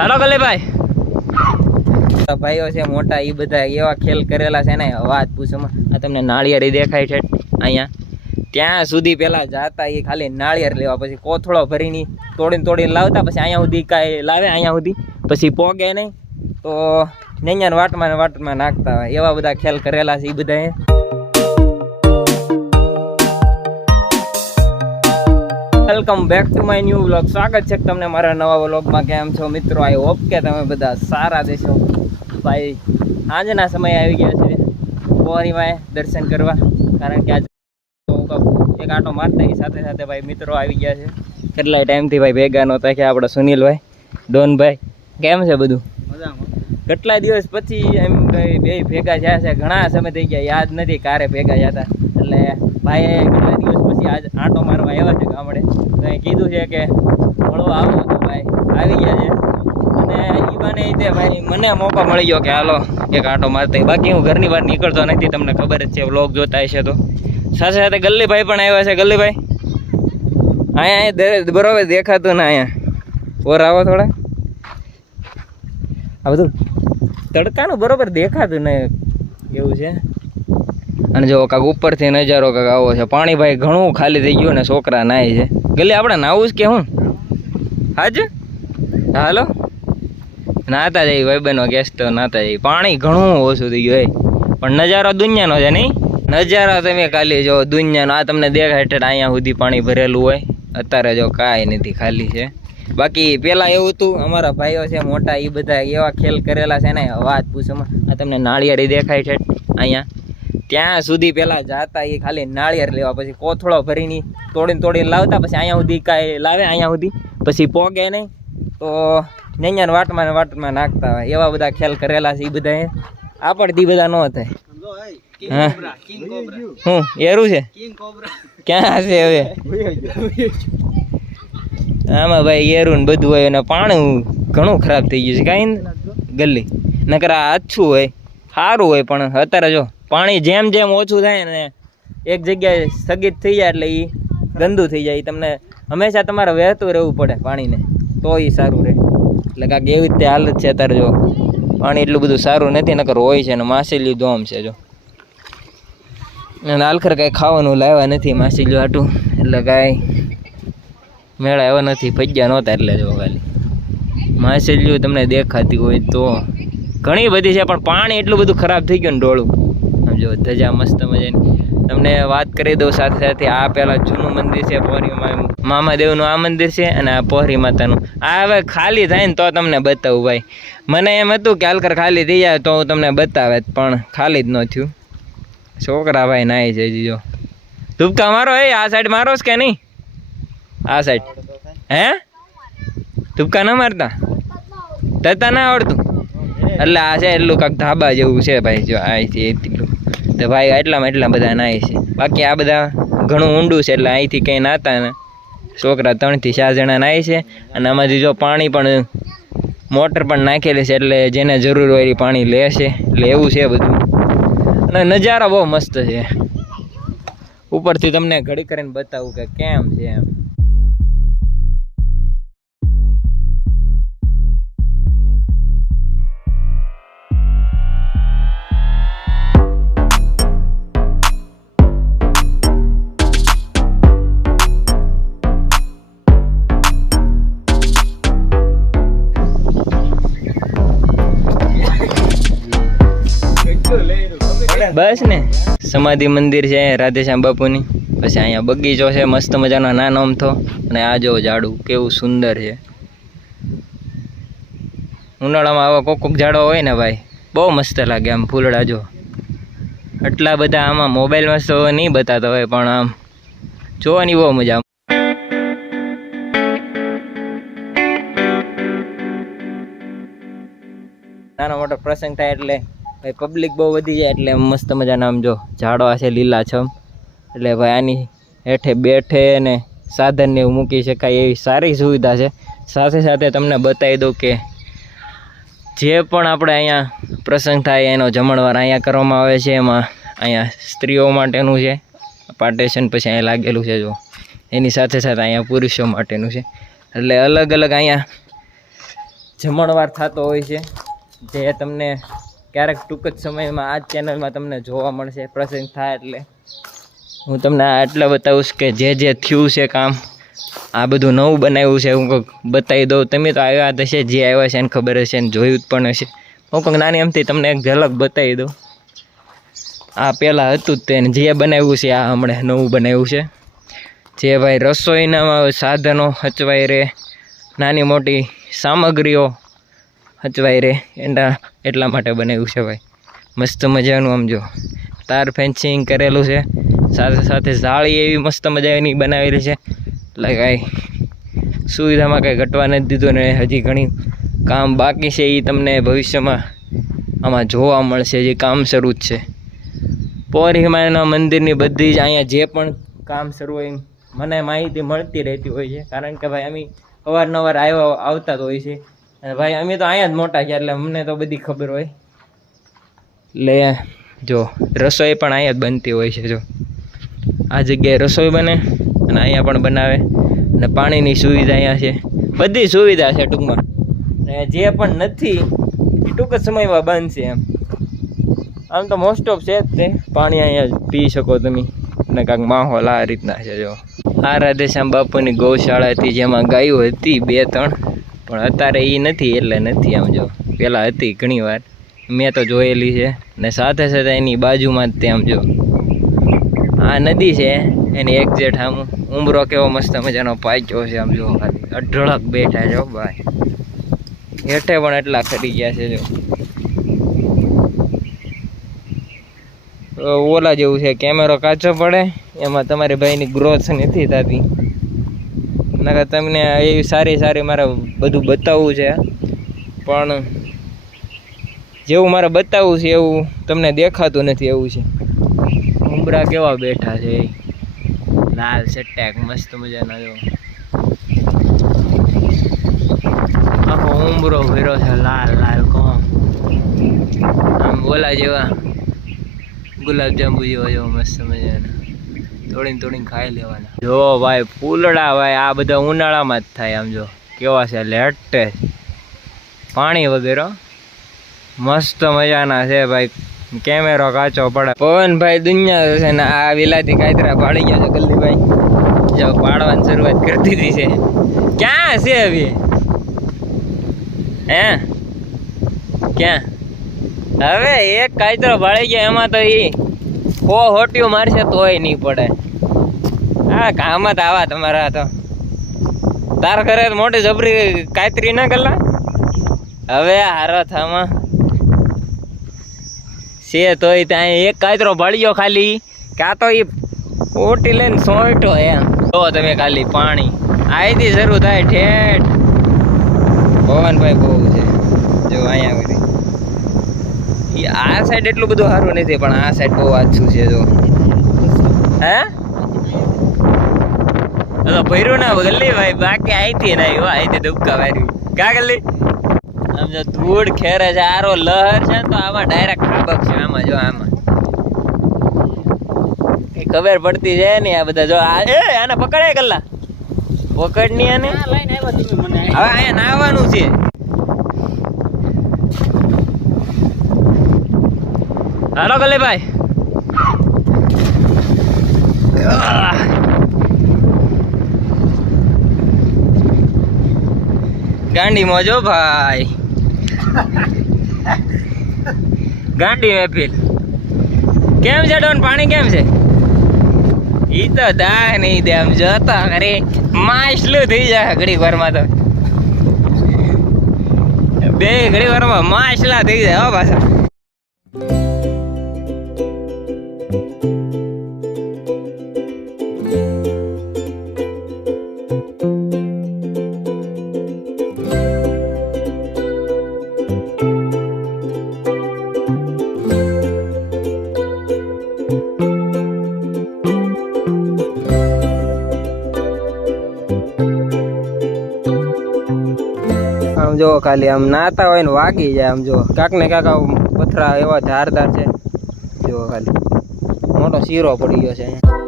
હાલો ગલે ભાઈ ભાઈઓ છે મોટા એ બધા એવા ખેલ કરેલા છે ને વાત પૂછોમાં. આ તમને નાળિયેરી દેખાય છે અહીંયા, ત્યાં સુધી પેલા જાતા એ ખાલી નાળિયેર લેવા, પછી કોથળો ભરીને તોડીને લાવતા, પછી અહીંયા સુધી કાંઈ લાવે અહીંયા સુધી, પછી પોગે નહીં તો નૈયાને વાટમાં નાખતા હોય. એવા બધા ખેલ કરેલા છે એ બધા. Welcome back to my new vlog. સ્વાગત છે તમને મારા નવા વ્લોગમાં. કેમ છો મિત્રો? આઈ હોપ કે તમે બધા સારા દેશો. ભાઈ આજના સમય આવી ગયા છે પોરીમાં દર્શન કરવા, કારણ કે આજે એક આટો મારતા સાથે સાથે ભાઈ મિત્રો આવી ગયા છે. કેટલાય ટાઈમથી ભાઈ ભેગા નહોતા કે આપણા સુનિલભાઈ, ડોનભાઈ. કેમ છે બધું? કેટલા દિવસ પછી એમ ભાઈ બે ભેગા થયા છે. ઘણા સમય થઈ ગયા, યાદ નથી કારે ભેગા જતા. એટલે ભાઈ કેટલા દિવસ પછી આજ આટો મારવા આવ્યા છે ગામડે. તો એ કીધું છે કે મળવા આવો, તો ભાઈ આવી ગયા છે. અને એ બને તે ભાઈ મને મોકો મળી ગયો કે હાલો એક આટો મારતા. બાકી હું ઘરની બહાર નીકળતો નથી, તમને ખબર જ છે, વ્લોગ જોતા હશે તો. સાથે સાથે ગલ્લીભાઈ પણ આવ્યા છે. ગલ્લીભાઈ અહીંયા બરોબર દેખાતું ને, અહીંયા ઓર આવો થોડા. આ બધું તડકાનું બરોબર દેખાતું ને એવું છે. અને જો કાંક ઉપરથી નજારો કાંક આવો છે. પાણી ભાઈ ઘણું ખાલી થઈ ગયું ને છોકરા નાય છે. ગલી આપણે નાવું જ કે હું હાજ હાલો નાતા જઈએ ભાઈ બનો ગેસ તો નાતા જઈએ. પાણી ઘણું ઓછું થઈ ગયું પણ નજારો દુનિયાનો છે નહીં. નજારો તમે ખાલી જો દુનિયાનો. આ તમને દેખાય એટલે અહીંયા સુધી પાણી ભરેલું હોય. અત્યારે જો કાંઈ નથી, ખાલી છે. બાકી પહેલાં એવું હતું, અમારા ભાઈઓ છે મોટા એ બધા એવા ખેલ કરેલા છે ને વાત પૂછોમાં. આ તમને નાળિયેરી દેખાય છે અહીંયા, ત્યાં સુધી પેલા જાતા એ ખાલી નાળિયેર લેવા, પછી કોથળો ભરીને તોડીને લાવતા, પછી અહીંયા સુધી કાંઈ લાવે અહીંયા સુધી, પછી પોગે નહીં તો નૈયાને વાટમાં નાખતા હોય. એવા બધા ખેલ કરેલા છે એ બધા. આપણથી બધા ન થાય. હા હું એરું છે ક્યાં છે હવે? આમાં ભાઈ એરું ને બધું હોય, અને પાણી ઘણું ખરાબ થઈ ગયું છે. કાંઈ ગલ્લી નકર આછું હોય સારું હોય, પણ અત્યારે જો પાણી જેમ જેમ ઓછું થાય ને એક જગ્યાએ સ્થગિત થઈ જાય એટલે એ ગંદુ થઈ જાય. તમને હંમેશા તમારે વહેતું રહેવું પડે પાણીને, તો એ સારું રહે. એટલે કાંઈક એવી રીતે હાલત છે અત્યારે. જો પાણી એટલું બધું સારું નથી, નકર હોય છે. ને માછલીઓ ધોમ છે જો. અને આલખર કાંઈ ખાવાનું લાવ્યા નથી માછલીઓ હાટું, એટલે કાંઈ મેળા એવા નથી. ભજ્યા નહોતા એટલે જો ખાલી માછલીઓ તમને દેખાતી હોય તો ઘણી બધી છે, પણ પાણી એટલું બધું ખરાબ થઈ ગયું ને ડોળું. સમજો ધજા મસ્ત મજાની. તમને વાત કરી દઉં સાથે સાથે. આ પહેલાં જૂનું મંદિર છે પોહરીમાં, મામાદેવનું આ મંદિર છે, અને આ પોહરી માતાનું. આ હવે ખાલી થાય ને તો તમને બતાવું ભાઈ. મને એમ હતું કે હાલકર ખાલી થઈ જાય તો હું તમને બતાવે, પણ ખાલી જ ન થયું. છોકરા ભાઈ નાય છે જો. ધૂપકા મારો એ આ સાઈડ મારો કે નહીં? આ સાઈડ હે ધૂપકા ન મારતા? તતા ના આવડતું? એટલે આ છે એટલું કાંક ધાબા જેવું છે ભાઈ. જો અહીંથી એટલું તો ભાઈ એટલા બધા નાય છે. બાકી આ બધા ઘણું ઊંડું છે, એટલે અહીંથી કંઈ નાતા ને છોકરા 3 થી 4 જણા નાય છે. અને આમાંથી જો પાણી પણ મોટર પણ નાખેલી છે, એટલે જેને જરૂર હોય એ પાણી લેશે. એટલે એવું છે બધું. અને નજારો બહુ મસ્ત છે. ઉપરથી તમને ઘડી કરીને બતાવું કે કેમ છે એમ. બસ ને સમાધિ મંદિર છે રાધેશ્યામ બાપુની. પછી અહીંયા બગીચો છે મસ્ત મજાનો નાનો અમથો. અને આ જો ઝાડું કેવું સુંદર છે. ઉનાળામાં આવા કોક ઝાડો હોય ને ભાઈ બહુ મસ્ત લાગે. આમ ફૂલડા જો આટલા બધા આમાં મોબાઈલમાં તો નહીં બતાતા હોય, પણ આમ જોવાની બહુ મજા. નાનો મોટો પ્રસંગ થાય એટલે ભાઈ પબ્લિક બહુ વધી જાય, એટલે મસ્ત મજાના આમ જો ઝાડવા છે લીલાછમ. એટલે ભાઈ આની હેઠે બેઠે ને સાધનને એવું મૂકી શકાય એવી સારી સુવિધા છે. સાથે સાથે તમને બતાવી દઉં કે જે પણ આપણે અહીંયા પ્રસંગ થાય એનો જમણવાર અહીંયા કરવામાં આવે છે. એમાં અહીંયા સ્ત્રીઓ માટેનું છે પાર્ટેશન, પછી અહીંયા લાગેલું છે જો. એની સાથે સાથે અહીંયા પુરુષો માટેનું છે. એટલે અલગ અલગ અહીંયા જમણવાર થતો હોય છે, જે તમને ક્યારેક ટૂંક જ સમયમાં આ જ ચેનલમાં તમને જોવા મળશે. પ્રસંગ થાય એટલે હું તમને આટલા બતાવીશ કે જે થયું છે કામ, આ બધું નવું બનાવ્યું છે, હું કંઈક બતાવી દઉં. તમે તો આવ્યા હશે, જે આવ્યા છે એને ખબર હશે ને જોયું જ પણ હશે. હું કંઈક નાની એમથી તમને એક ઝલક બતાવી દઉં. આ પહેલાં હતું જ તેને જે બનાવ્યું છે, આ હમણાં નવું બનાવ્યું છે. જે ભાઈ રસોઈના સાધનો હચવાઈ રહે, નાની મોટી સામગ્રીઓ હચવાઈ રહે, એટલા માટે બનાવ્યું છે ભાઈ. મસ્ત મજાનું આમ જો તાર ફેન્સિંગ કરેલું છે, સાથે સાથે જાળી એવી મસ્ત મજાની બનાવેલી છે. એટલે કાંઈ સુવિધામાં કાંઈ ઘટવા નથી દીધું ને હજી ઘણી કામ બાકી છે, એ તમને ભવિષ્યમાં આમાં જોવા મળશે. જે કામ શરૂ જ છે. પોરિમાના મંદિરની બધી જ અહીંયા જે પણ કામ શરૂ હોય મને માહિતી મળતી રહેતી હોય છે, કારણ કે ભાઈ અમે અવારનવાર આવતા જ હોય છે. અને ભાઈ અમે તો અહીંયા જ મોટા છે, એટલે અમને તો બધી ખબર હોય. એટલે જો રસોઈ પણ અહીંયા જ બનતી હોય છે. જો આ જગ્યાએ રસોઈ બને અને અહીંયા પણ બનાવે, અને પાણીની સુવિધા અહીંયા છે, બધી સુવિધા છે ટૂંકમાં. અને જે પણ નથી એ ટૂંક જ સમયમાં બનશે. આમ તો મોસ્ટ ઓફ છે જ તે. પાણી અહીંયા પી શકો તમે, અને કાંઈક માહોલ આ રીતના છે. જો આ રાધેશ્યામ બાપુની ગૌશાળા હતી, જેમાં ગાયો હતી 2-3, પણ અત્યારે એ નથી, એટલે નથી. આમ જો પહેલાં હતી ઘણી વાર, મેં તો જોયેલી છે. ને સાથે સાથે એની બાજુમાં જ તે આમ જો આ નદી છે, એની એક્ઝેક્ટ આમ ઉમરો કેવો મસ્ત મજાનો પાક્યો છે. આમ જો ખાલી અઢળક બેઠા છે ભાઈ, હેઠે પણ એટલા ખરી ગયા છે. જો ઓલા જેવું છે, કેમેરો કાચો પડે એમાં તમારી ભાઈની ગ્રોથ નથી થતી. નકર તમને એવી સારી મારે બધું બતાવવું છે, પણ જેવું મારે બતાવવું છે એવું તમને દેખાતું નથી. એવું છે. ઉંબરા કેવા બેઠા છે, લાલ સટ્ટાક મસ્ત મજાના. જો આખો ઉંબરો ભર્યો છે લાલ કોમ, આમ બોલા જેવા ગુલાબજાંબુ જેવા મસ્ત મજાના. તોડીને ખાઈ લેવાના. જો ભાઈ ફૂલડા, ભાઈ આ બધા ઉનાળામાં જ થાય. આમ જો કેવા છે લેટેસ્ટ, પાણી વગેરે મસ્ત મજાના છે ભાઈ. કેમેરો કાચો પડે. પવનભાઈ દુનિયા છે ને આ વિલાતી કાયતરા પાડી ગયા છે ગલ્લીભાઈ. જો પાડવાની શરૂઆત કરી દીધી છે. ક્યાં છે હવે? હે ક્યાં? હવે એક કાયતરો ભાળી ગયા, એમાં તો એ હોટિયું મારશે તોય નહીં પડે. હા કામ જ આવા તમારા. તો તાર ઘરે મોટી જબરી કાયતરી ના ગલા. હવે હારો થામાં છે તોય ત્યાં એક કાયતરો ભાળ્યો ખાલી, કાં તો એ ઓટી લઈને સોંટો એમ. જો તમે ખાલી પાણી અહીંથી શરૂ થાય ઠેઠ. પવનભાઈ બહુ છે. જો અહીંયા બધી આ સાઈડ એટલું બધું સારું નથી, પણ આ સાઈડ બહુ આછું છે. જો હે તો ભર્યું ના ગલ્લી ભાઈ, બાકી અહીંથી ના અહીંથી દુબકા વાર્યું કા ગલ્લી. આમ જો ધૂળ ખેરે છે, આરો લહર છે, તો આમાં ડાયરેક્ટ ખાબક છે. આમાં જો આમાં ખબર પડતી છે ને આ બધા. જો આને પકડાય ગલ્લા, પકડ ની આને. હવે અહીંયા નાવાનું છે. હાલો ગલ્લીભાઈ. ગાંડી મોજો ભાઈ, ગાંડી મહેફિલ. કેમ છે ડોન, પાણી કેમ છે? ઈ તો દા નહીં દે, આમ જતા અરે માછલું થઈ જાય ઘડી વારમાં. તો બે ઘડી વારમાં માછલા થઈ જાય હો પાછા. આમ જો ખાલી આમ નાતા હોય ને વાગી જાય. આમ જો કાંક ને કાંક પથરા એવા ધારદાર છે. જો ખાલી મોટો શીરો પડી ગયો છે અહીંયા.